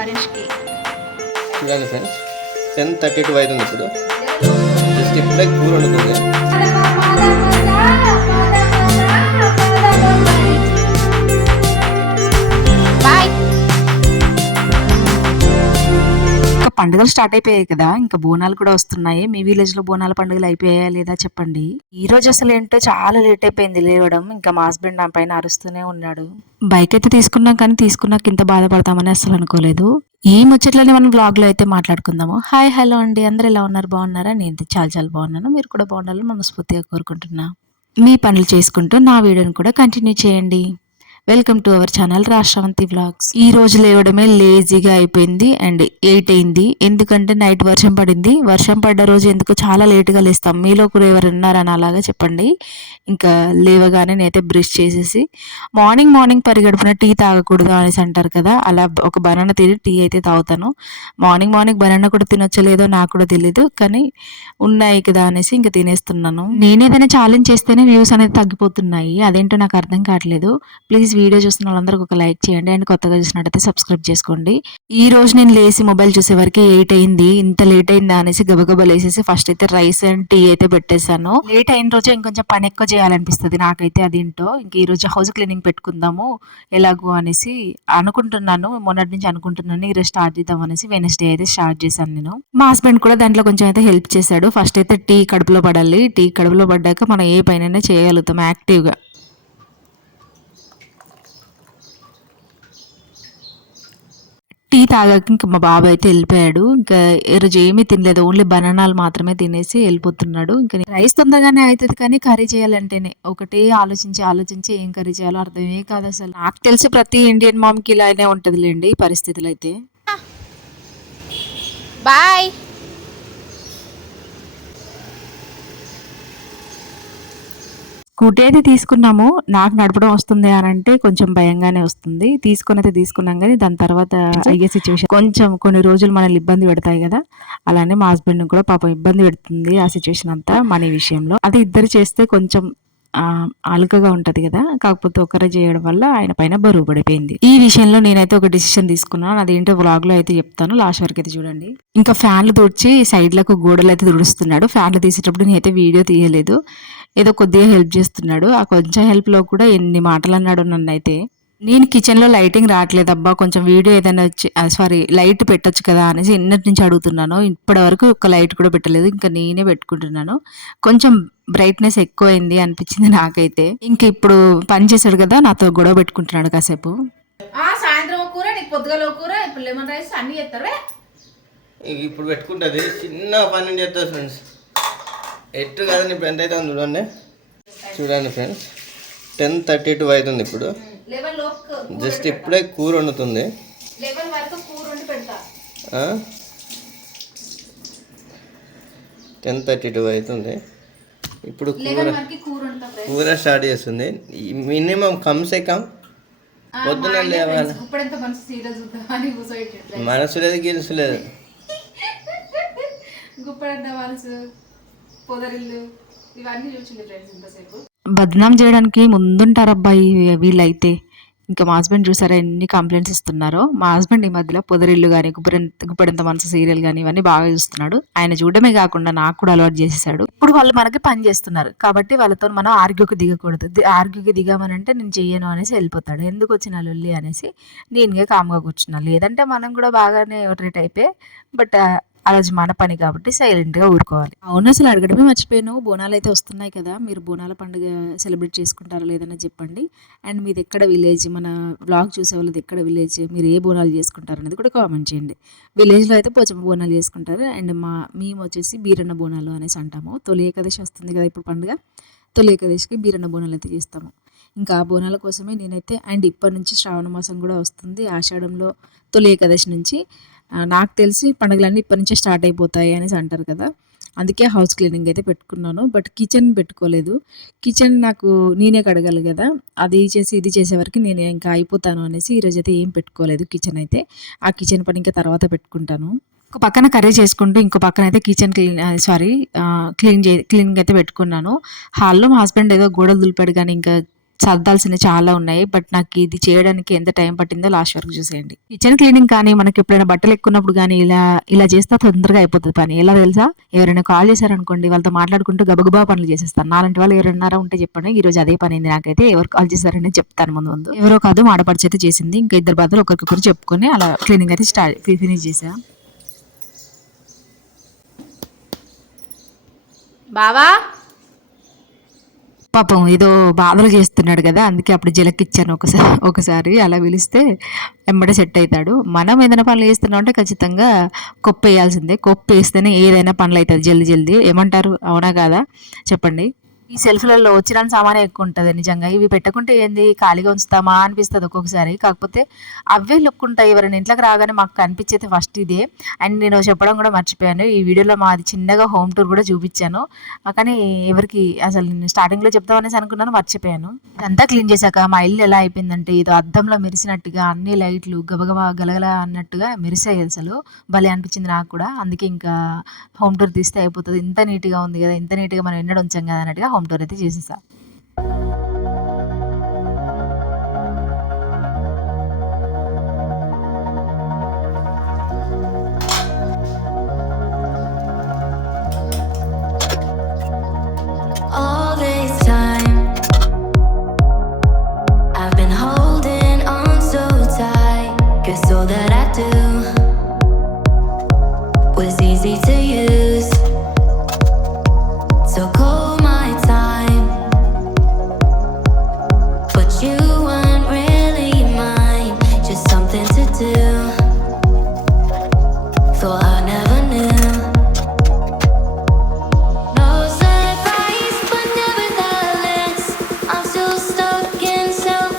Orange cake. చూడండి friends 10:32 అవుతుంది ఇప్పుడు. జస్ట్ ఇప్పుడే కూర వండుతుంది. పండుగలు స్టార్ట్ అయిపోయాయి కదా, ఇంకా బోనాలు కూడా వస్తున్నాయి. మీ విలేజ్ లో బోనాల పండుగలు అయిపోయాయా లేదా చెప్పండి. ఈ రోజు అసలు ఏంటో చాలా లేట్ అయిపోయింది లేవడం. ఇంకా మా హస్బెండ్ నా పైన అరుస్తూనే ఉన్నాడు. బైక్ అయితే తీసుకున్నాం కానీ తీసుకున్నాక ఇంత బాధపడతామని అసలు అనుకోలేదు. ఈ ముచ్చట్లని మనం వ్లాగ్ లో అయితే మాట్లాడుకుందాము. హాయ్ హలో అండి, అందరు ఎలా ఉన్నారు, బాగున్నారా? నేను చాలా చాలా బాగున్నాను. మీరు కూడా బాగుండాలని మనస్ఫూర్తిగా కోరుకుంటున్నా. మీ పనులు చేసుకుంటూ నా వీడియోని కూడా కంటిన్యూ చేయండి. Welcome to our channel Rashtravanthi vlogs. ఈ రోజు లేవడమే లేజీగా అయిపోయింది అండ్ 8 అయింది. ఎందుకంటే నైట్ వర్షం పడింది. వర్షం పడ్డ రోజు ఎందుకు చాలా లేటుగా లేస్తాం. మీలో కూడా ఎవరు ఉన్నారని అలాగా చెప్పండి. ఇంకా లేవగానే నేనైతే బ్రష్ చేసేసి మార్నింగ్ పరిగడుపున టీ తాగకూడదు అనేసి అంటారు కదా, అలా ఒక బనానా తిని టీ అయితే తాగుతాను. మార్నింగ్ బనానా కూడా తినొచ్చో లేదో నాకు కూడా తెలియదు, కానీ ఉన్నాయి కదా అనేసి ఇంకా తినేస్తున్నాను. నేనేదైనా ఛాలెంజ్ చేస్తేనే వ్యూస్ అనేది తగ్గిపోతున్నాయి. అదేంటో నాకు అర్థం కావట్లేదు. ప్లీజ్ వీడియో చూస్తున్న వాళ్ళందరికీ ఒక లైక్ చేయండి అండ్ కొత్తగా చూసినట్టయితే సబ్స్క్రైబ్ చేసుకోండి. ఈ రోజు నేను లేసి మొబైల్ చూసే వరకు 8 అయింది. ఇంత లేట్ అయిందా అనేసి గబగబా లేసేసి ఫస్ట్ అయితే రైస్ అండ్ టీ అయితే పెట్టేశాను. లేట్ అయిన రోజు ఇంకొంచెం పని ఎక్కువ చేయాలనిపిస్తుంది నాకైతే. అదేంటో ఇంక ఈ రోజు హౌస్ క్లీనింగ్ పెట్టుకుందాము ఎలాగో అనేసి అనుకుంటున్నాను. మొన్నటి నుంచి అనుకుంటున్నాను ఈరోజు స్టార్ట్ చేద్దాం అనేసి. వెనస్డే అయితే స్టార్ట్ చేశాను నేను. మా హస్బెండ్ కూడా దాంట్లో కొంచెం అయితే హెల్ప్ చేశాడు. ఫస్ట్ అయితే టీ కడుపులో పడాలి. టీ కడుపులో పడ్డాక మనం ఏ పైన చేయగలుగుతాం యాక్టివ్గా. టీ తాగాక ఇంకా మా బాబాయ్ అయితే వెళ్ళిపోయాడు. ఇంకా ఈరోజు ఏమీ తినలేదు, ఓన్లీ బనానాలు మాత్రమే తినేసి వెళ్ళిపోతున్నాడు. ఇంకా రైస్ తొందరగానే అవుతుంది కానీ కర్రీ చేయాలంటేనే ఒకటే ఆలోచించి ఏం కర్రీ చేయాలో అర్థమే కాదు అసలు. నాకు తెలిసి ప్రతి ఇండియన్ మామ్కి ఇలానే ఉంటుందిలేండి పరిస్థితులు అయితే. బాయ్. స్కూటీ అయితే తీసుకున్నాము. నాకు నడపడం వస్తుంది అని అంటే కొంచెం భయంగానే వస్తుంది. తీసుకున్నాం కానీ దాని తర్వాత అయ్యే సిచ్యువేషన్ కొంచెం కొన్ని రోజులు మనల్ని ఇబ్బంది పెడతాయి కదా, అలానే మా హస్బెండ్ కూడా పాపం ఇబ్బంది పెడుతుంది ఆ సిచ్యువేషన్ అంతా మనీ విషయంలో. అది ఇద్దరు చేస్తే కొంచెం అలుకగా ఉంటది కదా, కాకపోతే ఒకరే చేయడం వల్ల ఆయన పైన బరువు పడిపోయింది. ఈ విషయంలో నేనైతే ఒక డిసిషన్ తీసుకున్నాను. అదేంటో వ్లాగ్ లో అయితే చెప్తాను, లాస్ట్ వరకు అయితే చూడండి. ఇంకా ఫ్యాన్లు తుడిచి సైడ్లకు గోడలు అయితే తుడుస్తున్నాడు. ఫ్యాన్లు తీసేటప్పుడు నేనైతే వీడియో తీయలేదు, ఏదో కొద్దిగా హెల్ప్ చేస్తున్నాడు. ఆ కొంచెం హెల్ప్ లో కూడా ఎన్ని మాటలు అన్నాడు నన్ను అయితే. నేను కిచెన్లో లైటింగ్ రావట్లేదు అబ్బా, కొంచెం వీడియో ఏదైనా లైట్ పెట్టొచ్చు కదా అనేసి ఎన్నటి నుంచి అడుగుతున్నాను. ఇప్పటి వరకు ఒక లైట్ కూడా పెట్టలేదు, ఇంకా నేనే పెట్టుకుంటున్నాను. కొంచెం బ్రైట్నెస్ ఎక్కువైంది అనిపించింది నాకైతే. ఇంక ఇప్పుడు పని చేశాడు కదా, నాతో గొడవ పెట్టుకుంటున్నాడు కాసేపు. సాయంత్రం కూర, నీకు పొద్దుగల కూర, ఇప్పుడు లెమన్ రైస్ అన్ని చేస్తారు. ఇప్పుడు పెట్టుకుంటుంది, చిన్న పని చేస్తుంది ఫ్రెండ్స్. ఎట్టు కదండి ఇప్పుడు ఎంత అవుతుంది చూడండి ఫ్రెండ్స్. 10:32 అవుతుంది ఇప్పుడు. జస్ట్ ఇప్పుడే కూర వండుతుంది. 10:32 అవుతుంది ఇప్పుడు. కూర స్టార్ట్ చేస్తుంది. మినిమం కమ్సే కమ్ పొద్దున లేవాలి. మనసు లేదు గిలుసు లేదు. బద్నాం చేయడానికి ముందుంటారబ్బా వీళ్ళైతే. ఇంకా మా హస్బెండ్ చూసారా ఎన్ని కంప్లైంట్స్ ఇస్తున్నారో. మా హస్బెండ్ ఈ మధ్యలో పొదరిల్లు కానీ గుప్పెడంత మనసు సీరియల్ కానీ ఇవన్నీ బాగా చూస్తున్నాడు. ఆయన చూడమే కాకుండా నాకు కూడా అలవాటు చేసేసాడు. ఇప్పుడు వాళ్ళు మనకి పని చేస్తున్నారు కాబట్టి వాళ్ళతో మనం ఆర్గ్యూకి దిగకూడదు. ఆర్గ్యూకి దిగామనంటే నేను చెయ్యను అనేసి వెళ్ళిపోతాడు. ఎందుకు వచ్చిన లొల్లి అనేసి నేనుగా కామ్గా కూర్చున్నాను. లేదంటే మనం కూడా బాగానే ఇరిటేట్ అయిపోయి, బట్ ఆ రోజు మన పని కాబట్టి సైలెంట్గా ఊరుకోవాలి. అవును, అసలు అడగడమే మర్చిపోయాను. బోనాలు అయితే వస్తున్నాయి కదా, మీరు బోనాల పండుగ సెలబ్రేట్ చేసుకుంటారా లేదని చెప్పండి. అండ్ మీది ఎక్కడ విలేజ్, మన వ్లాగ్ చూసే వాళ్ళది ఎక్కడ విలేజ్, మీరు ఏ బోనాలు చేసుకుంటారు అనేది కూడా కామెంట్ చేయండి. విలేజ్లో అయితే పోచమ్మ బోనాలు చేసుకుంటారు అండ్ మేము వచ్చేసి బీరన్న బోనాలు అనేసి అంటాము. తొలి ఏకాదశి వస్తుంది కదా ఇప్పుడు పండుగ, తొలి ఏకాదశికి బీరన్న బోనాలు అయితే చేస్తాము. ఇంకా ఆ బోనాల కోసమే నేనైతే, అండ్ ఇప్పటి నుంచి శ్రావణ మాసం కూడా వస్తుంది. ఆషాఢంలో తొలి ఏకాదశి నుంచి నాకు తెలిసి పండుగలన్నీ ఇప్పటి నుంచే స్టార్ట్ అయిపోతాయి అనేసి అంటారు కదా, అందుకే హౌస్ క్లీనింగ్ అయితే పెట్టుకున్నాను. బట్ కిచెన్ పెట్టుకోలేదు. కిచెన్ నాకు నేనే కడగాలి కదా, అది చేసి ఇది చేసే వరకు నేను ఇంకా అయిపోతాను అనేసి ఈరోజు అయితే ఏం పెట్టుకోలేదు కిచెన్ అయితే. ఆ కిచెన్ పని ఇంకా తర్వాత పెట్టుకుంటాను. ఒక పక్కన కర్రీ చేసుకుంటూ ఇంకో పక్కన అయితే కిచెన్ క్లీనింగ్ అయితే పెట్టుకున్నాను. హాల్లో మా హస్బెండ్ ఏదో గోడలు దులిపాడు కానీ ఇంకా సర్దాల్సినవి చాలా ఉన్నాయి. బట్ నాకు ఇది చేయడానికి ఎంత టైం పట్టిందో లాస్ట్ వరకు చూసేయండి. కిచెన్ క్లీనింగ్ కానీ మనకి ఎప్పుడైనా బట్టలు ఎక్కున్నప్పుడు కానీ ఇలా చేస్తే తొందరగా అయిపోతుంది పని. ఎలా తెలుసా, ఎవరైనా కాల్ చేశారనుకోండి, వాళ్ళతో మాట్లాడుకుంటూ గబగబా పనులు చేసేస్తాను. నాలాంటి వాళ్ళు ఎవరైనా ఉంటే చెప్పండి. ఈ రోజు అదే పని అయింది నాకైతే. ఎవరు కాల్ చేశారని చెప్తాను ముందు. ఎవరో కాదు, మా ఆడపడిచి అయితే చేసింది. ఇంకా ఇద్దరు బదులు ఒకరికొకరు చెప్పుకొని అలా క్లీనింగ్ అయితే ఫినిష్ చేసా. బావా పాపం ఏదో బాధలు చేస్తున్నాడు కదా, అందుకే అప్పుడు జలకిచ్చాను ఒకసారి అలా పిలిస్తే వెంబడే సెట్ అవుతాడు. మనం ఏదైనా పనులు చేస్తున్నాం అంటే ఖచ్చితంగా కొప్పు వేయాల్సిందే. కొప్పు వేస్తేనే ఏదైనా పనులు అవుతుంది జల్దీ. ఏమంటారు, అవునా కాదా చెప్పండి. ఈ సెల్ఫ్లలో వచ్చిన సామానే ఎక్కువ ఉంటుంది నిజంగా. ఇవి పెట్టుకుంటే ఏంది, ఖాళీగా ఉంచుతామా అనిపిస్తుంది ఒక్కొక్కసారి. కాకపోతే అవే లుక్ ఉంటాయి. ఎవరైనా ఇంట్లోకి రాగానే మాకు కనిపించేది ఫస్ట్ ఇదే. అండ్ నేను చెప్పడం కూడా మర్చిపోయాను, ఈ వీడియోలో మాది చిన్నగా హోమ్ టూర్ కూడా చూపించాను. కానీ ఎవరికి అసలు నేను స్టార్టింగ్లో చెప్తామనేసి అనుకున్నాను, మర్చిపోయాను. ఇదంతా క్లీన్ చేశాక మా ఇల్లు ఎలా అయిపోయిందంటే, ఏదో అద్దంలో మెరిసినట్టుగా అన్ని లైట్లు గబగబా గలగల అన్నట్టుగా మెరిసాయి. అసలు భలే అనిపించింది నాకు కూడా. అందుకే ఇంకా హోమ్ టూర్ తీస్తే అయిపోతుంది. ఇంత నీట్గా ఉంది కదా, ఇంత నీట్గా మనం ఎన్నడూ ఉంచాం కదా అన్నట్టుగా హోమ్ టూర్ అయితే చేసేసా. All this time I've been holding on so tight, 'cause all that I do was easy to use. So call my time, but you weren't really mine, just something to do. Thought I never knew. No surprise, but nevertheless I'm still stuck in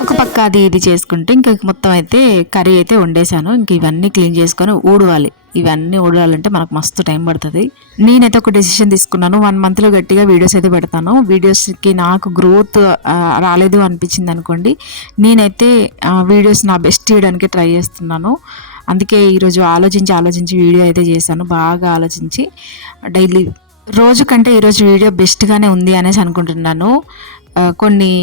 ఒక పక్క అది ఇది చేసుకుంటే ఇంకా మొత్తం అయితే curry అయితే వండేసాను. ఇంక ఇవన్నీ క్లీన్ చేసుకొని ఊడవాలి. ఇవన్నీ ఊడాలంటే మనకు మస్తు టైం పడుతుంది. నేనైతే ఒక డెసిషన్ తీసుకున్నాను, 1 monthలో గట్టిగా వీడియోస్ అయితే పెడతాను. వీడియోస్కి నాకు గ్రోత్ రాలేదు అనిపించింది అనుకోండి, నేనైతే వీడియోస్ నా బెస్ట్ చేయడానికి ట్రై చేస్తున్నాను. అందుకే ఈరోజు ఆలోచించి వీడియో అయితే చేశాను. బాగా ఆలోచించి డైలీ రోజు కంటే ఈరోజు వీడియో బెస్ట్గానే ఉంది అనేసి అనుకుంటున్నాను. కొన్ని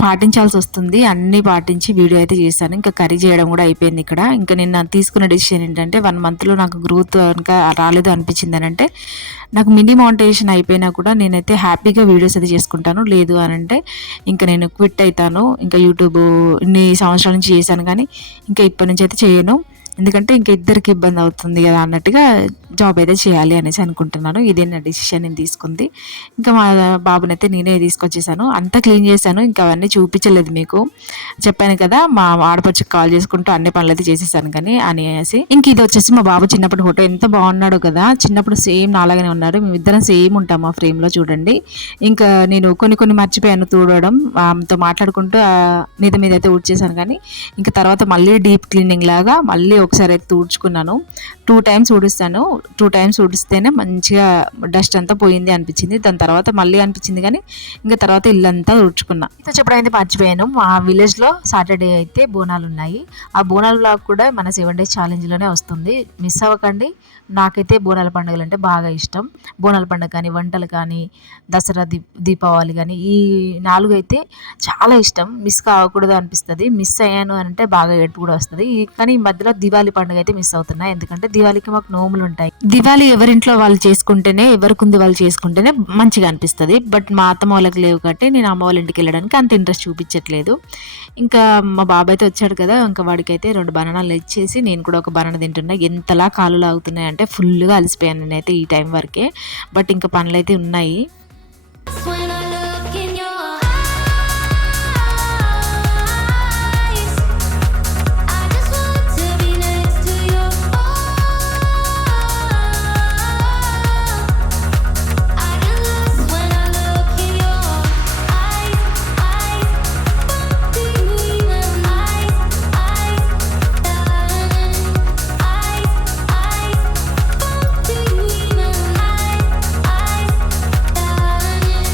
పాటించాల్సి వస్తుంది, అన్నీ పాటించి వీడియో అయితే చేశాను. ఇంకా కర్రీ చేయడం కూడా అయిపోయింది ఇక్కడ. ఇంకా నేను తీసుకున్న డెసిషన్ ఏంటంటే, 1 monthలో నాకు గ్రోత్ ఇంకా రాలేదు అనిపించింది అని అంటే, నాకు మినీ మౌంటేషన్ అయిపోయినా కూడా నేనైతే హ్యాపీగా వీడియోస్ అయితే చేసుకుంటాను. లేదు అని అంటే ఇంకా నేను క్విట్ అవుతాను. ఇంకా యూట్యూబ్ ఇన్ని సంవత్సరాల నుంచి చేశాను కానీ ఇంకా ఇప్పటి నుంచి అయితే చేయను. ఎందుకంటే ఇంకా ఇద్దరికి ఇబ్బంది అవుతుంది కదా అన్నట్టుగా జాబ్ అయితే చేయాలి అనేసి అనుకుంటున్నాను. ఇదే నా డిసిషన్ నేను తీసుకుంది. ఇంకా మా బాబునైతే నేనే తీసుకొచ్చేసాను. అంతా క్లీన్ చేశాను. ఇంకా అవన్నీ చూపించలేదు మీకు, చెప్పాను కదా మా ఆడపడుచుకి కాల్ చేసుకుంటూ అన్ని పనులు అయితే చేసేసాను కానీ అనేసి. ఇంక ఇది వచ్చేసి మా బాబు చిన్నప్పుడు ఫోటో. ఎంత బాగున్నాడో కదా, చిన్నప్పుడు సేమ్ నాలాగానే ఉన్నారు. మేమిద్దరం సేమ్ ఉంటాం ఆ ఫ్రేమ్లో చూడండి. ఇంకా నేను కొన్ని మర్చిపోయాను తూడవడం. ఆమెతో మాట్లాడుకుంటూ మీద అయితే ఊడ్చేసాను కానీ ఇంకా తర్వాత మళ్ళీ డీప్ క్లీనింగ్ లాగా మళ్ళీ ఒకసారి అయితే తుడుచుకున్నాను. 2 times ఊడిస్తాను. 2 times ఊడిస్తేనే మంచిగా డస్ట్ అంతా పోయింది అనిపించింది. దాని తర్వాత మళ్ళీ అనిపించింది కానీ ఇంకా తర్వాత ఇల్లంతా తుడుచుకున్నా. ఇంకా చెప్పడం అయితే మర్చిపోయాను, మా విలేజ్లో సాటర్డే అయితే బోనాలు ఉన్నాయి. ఆ బోనాల బ్లాగ్ కూడా మన 7 days ఛాలెంజ్లోనే వస్తుంది, మిస్ అవ్వకండి. నాకైతే బోనాల పండుగలు అంటే బాగా ఇష్టం. బోనాల పండుగ కానీ, వంటలు కానీ, దసరా దీపావళి కానీ, ఈ 4 అయితే చాలా ఇష్టం. మిస్ కాకూడదు అనిపిస్తుంది. మిస్ అయ్యాను అని అంటే బాగా ఏడుపు కూడా వస్తుంది. కానీ ఈ మధ్యలో దివాళీ పండుగ అయితే మిస్ అవుతున్నా. ఎందుకంటే దివాళీకి మాకు నోములు ఉంటాయి. దివాళీ ఎవరింట్లో వాళ్ళు చేసుకుంటేనే, ఎవరికి వాళ్ళు చేసుకుంటేనే మంచిగా అనిపిస్తుంది. బట్ మా అత్తమ్మ వాళ్ళకి లేవు కాబట్టి నేను అమ్మ వాళ్ళ ఇంటికి వెళ్ళడానికి అంత ఇంట్రెస్ట్ చూపించట్లేదు. ఇంకా మా బాబాయ్ అయితే వచ్చాడు కదా, ఇంకా వాడికైతే 2 బనానాలు ఇచ్చేసి నేను కూడా ఒక బనానా తింటున్నా. ఎంతలా కాళ్ళు లాగుతున్నాయి అంటే ఫుల్గా అలసిపోయాను నేనైతే ఈ టైం వరకే. బట్ ఇంకా పనులు అయితే ఉన్నాయి. When I look in your eyes, I just want to be next to you. I get lost when I look in your eyes, between them eyes, darling, between them eyes, darling.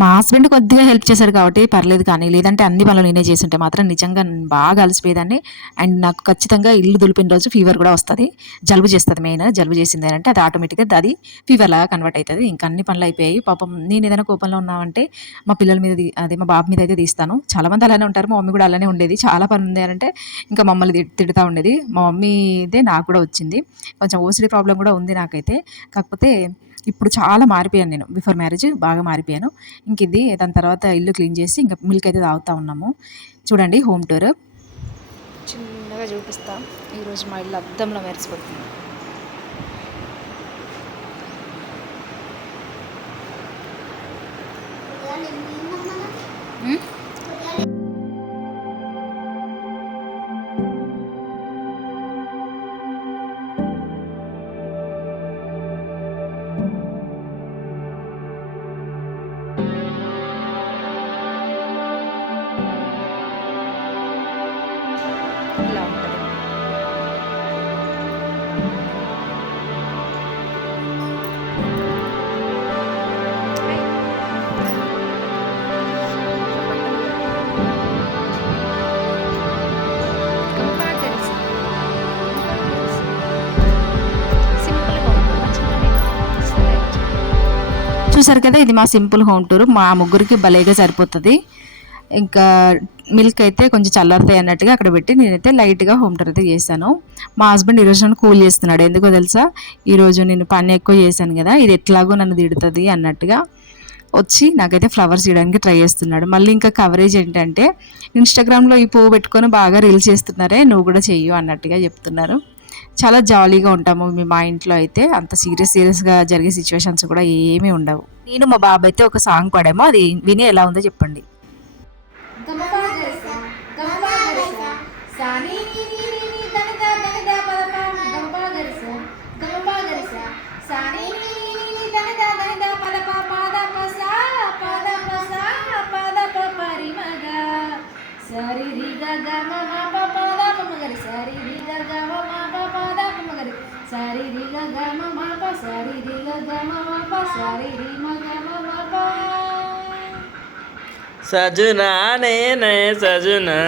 మా husband కొద్దిగా help చేశారు కాబట్టి పర్లేదు, కానీ లేదంటే అన్ని పనులు నేనే చేస్తుంటే మాత్రం నిజంగా బాగా అలసిపోయేదాన్ని. అండ్ నాకు ఖచ్చితంగా ఇల్లు దులిపిన రోజు ఫీవర్ కూడా వస్తుంది, జలుబు చేస్తుంది. మెయిన్ జలుబు చేసింది అంటే అది ఆటోమేటిక్గా అది ఫీవర్ లాగా కన్వర్ట్ అవుతుంది. ఇంకా అన్ని పనులు అయిపోయాయి. పాపం నేను ఏదైనా కోపంలో ఉన్నామంటే మా పిల్లల మీద అదే మా బాబు మీద అయితే తీస్తాను. చాలామంది అలానే ఉంటారు, మా మమ్మీ కూడా అలానే ఉండేది. చాలా పని ఉంది అంటే ఇంకా మమ్మల్ని తిడుతూ ఉండేది. మా మమ్మీ ఇదే నాకు కూడా వచ్చింది. కొంచెం ఓసిడి ప్రాబ్లం కూడా ఉంది నాకైతే. కాకపోతే ఇప్పుడు చాలా మారిపోయాను నేను. బిఫోర్ మ్యారేజ్ బాగా మారిపోయాను. ఇంక ఇది దాని తర్వాత ఇల్లు క్లీన్ చేసి ఇంకా మిల్క్ అయితే తాగుతూ ఉన్నాము. చూడండి హోమ్ టూర్ చిన్నగా చూపిస్తాం. ఈరోజు మా ఇల్లు అద్దంలో మెరిసిపోతుంది. ఇలా ఉంటుంది. చూసారు కదా, ఇది మా సింపుల్ హోమ్ టూర్. మా ముగ్గురికి భలేగా సరిపోతుంది. ఇంకా మిల్క్ అయితే కొంచెం చల్లారుతాయి అన్నట్టుగా అక్కడ పెట్టి నేనైతే లైట్గా హోమ్ టూర్ అయితే చేశాను. మా హస్బెండ్ ఈరోజు నన్ను కూల్ చేస్తున్నాడు. ఎందుకో తెలుసా, ఈరోజు నేను పని ఎక్కువ చేశాను కదా, ఇది ఎట్లాగో నన్ను తిడుతుంది అన్నట్టుగా వచ్చి నాకైతే ఫ్లవర్స్ చేయడానికి ట్రై చేస్తున్నాడు. మళ్ళీ ఇంకా కవరేజ్ ఏంటంటే ఇన్స్టాగ్రామ్లో ఈ పువ్వు పెట్టుకొని బాగా రీల్స్ చేస్తున్నారే, నువ్వు కూడా చెయ్యు అన్నట్టుగా చెప్తున్నారు. చాలా జాలీగా ఉంటాము మా ఇంట్లో అయితే. అంత సీరియస్గా జరిగే సిచ్యువేషన్స్ కూడా ఏమీ ఉండవు. నేను మా బాబు అయితే ఒక సాంగ్ పాడామో, అది విని ఎలా ఉందో చెప్పండి. సజునా నేనే సజునా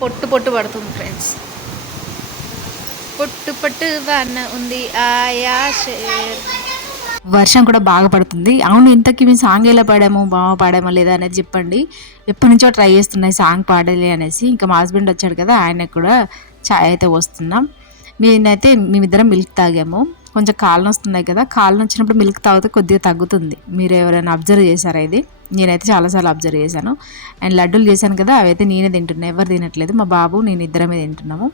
పొట్టు పొట్టు పడుతుంది ఫ్రెండ్స్. పొట్టు పొట్టు వాన ఉంది ఆయాష. వర్షం కూడా బాగా పడుతుంది. అవును, ఇంతకీ మేము సాంగ్ ఎలా పాడాము, బాగా పాడామా లేదా అనేది చెప్పండి. ఎప్పటి నుంచో ట్రై చేస్తున్నాయి సాంగ్ పాడాలి అనేసి. ఇంకా మా హస్బెండ్ వచ్చాడు కదా, ఆయనకు కూడా ఛాయ్ అయితే వస్తున్నాం. మేమిద్దరం మిల్క్ తాగాము. కొంచెం కాళ్ళు వస్తున్నాయి కదా, కాళ్ళు వచ్చినప్పుడు మిల్క్ తాగితే కొద్దిగా తగ్గుతుంది. మీరు ఎవరైనా అబ్జర్వ్ చేశారా ఇది? నేనైతే చాలాసార్లు అబ్జర్వ్ చేశాను. అండ్ లడ్డూలు చేశాను కదా, అవైతే నేనే తింటున్నాను, ఎవరు తినట్లేదు. మా బాబు నేను ఇద్దరమే తింటున్నాము.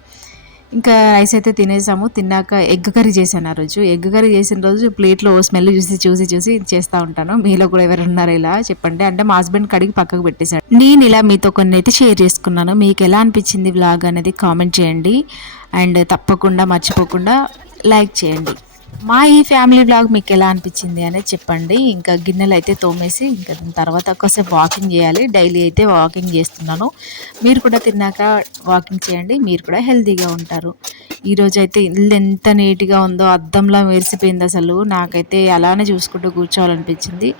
ఇంకా రైస్ అయితే తినేసాము. తిన్నాక ఎగ్ కర్రీ చేశాను. ఆ రోజు ఎగ్ కర్రీ చేసిన రోజు ప్లేట్లో స్మెల్ చూసి చేస్తూ ఉంటాను. మీలో కూడా ఎవరు ఉన్నారో ఇలా చెప్పండి. అంటే మా హస్బెండ్ కడిగి పక్కకు పెట్టేశాడు. నేను ఇలా మీతో కొన్ని అయితే షేర్ చేసుకున్నాను. మీకు ఎలా అనిపించింది వ్లాగ్ అనేది కామెంట్ చేయండి. అండ్ తప్పకుండా మర్చిపోకుండా లైక్ చేయండి. మా ఈ ఫ్యామిలీ వ్లాగ్ మీకు ఎలా అనిపించింది అనేది చెప్పండి. ఇంకా గిన్నెలు అయితే తోమేసి ఇంకా తర్వాత ఒకసేపు వాకింగ్ చేయాలి. డైలీ అయితే వాకింగ్ చేస్తున్నాను. మీరు కూడా తిన్నాక వాకింగ్ చేయండి, మీరు కూడా హెల్తీగా ఉంటారు. ఈరోజు అయితే ఇల్లు ఎంత నీట్గా ఉందో, అద్దంలా మెరిసిపోయింది. అసలు నాకైతే అలానే చూసుకుంటూ కూర్చోవాలనిపించింది.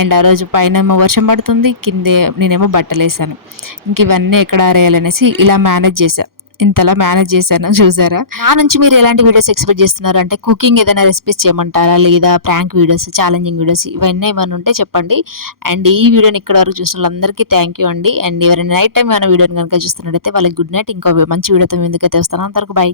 అండ్ ఆ రోజు పైన వర్షం పడుతుంది, కిందే నేనేమో బట్టలు వేసాను. ఇంక ఇవన్నీ ఎక్కడ ఆరేయాలనేసి ఇలా మేనేజ్ చేశాను. ఇంతలా మేనేజ్ చేశాను చూసారా. నా నుంచి మీరు ఎలాంటి వీడియోస్ ఎక్స్పెక్ట్ చేస్తున్నారు అంటే, కుకింగ్ ఏదైనా రెసిపీస్ చేయమంటారా, లేదా ప్రాంక్ వీడియోస్, ఛాలెంజింగ్ వీడియోస్, ఇవన్నీ ఏమైనా ఉంటే చెప్పండి. అండ్ ఈ వీడియోని ఇక్కడ వరకు చూసిన వాళ్ళందరికీ థ్యాంక్ యూ అండి. అండ్ ఎవరైనా నైట్ టైం ఏమైనా వీడియోని కనుక చూస్తున్నట్టయితే వాళ్ళకి గుడ్ నైట్. ఇంకో మంచి వీడియోతో ఎందుకైతే వస్తాను. అంతవరకు బై.